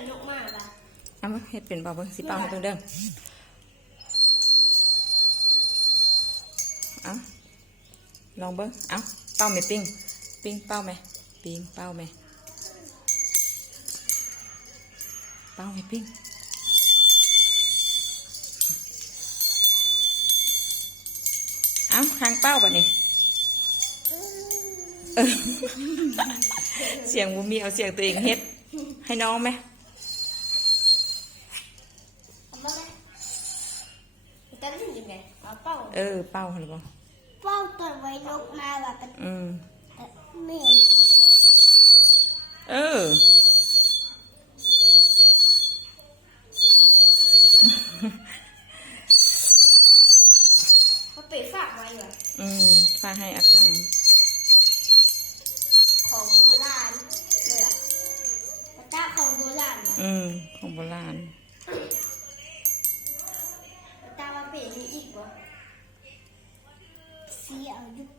นยกมากละเอามาเฮ็ดเป็นเปล่าเบิ่งสิเปล่าให้เบิ่งเด้อเอาลองเบิ่งเอาเป้าไหมปิ้งเป้าไหมปิ้งเป้าไหมเป้าไหมปิ้งเอาข้างเป้าบ่นี่เสียงบุมีเอาเสียงตัวเองเฮ็ดให้น้องไหมตั้งยังไงเป้าเป้าหรือเปล่าเป้าตัวไว้นกมาแบบเมนเขาไปฝากไว้เหรอฝากให้อาคังของโบราณเลยอ่ะตาของโบราณนะของโบราณตามาเปลี่ยนอีกวะเสียเอายุบ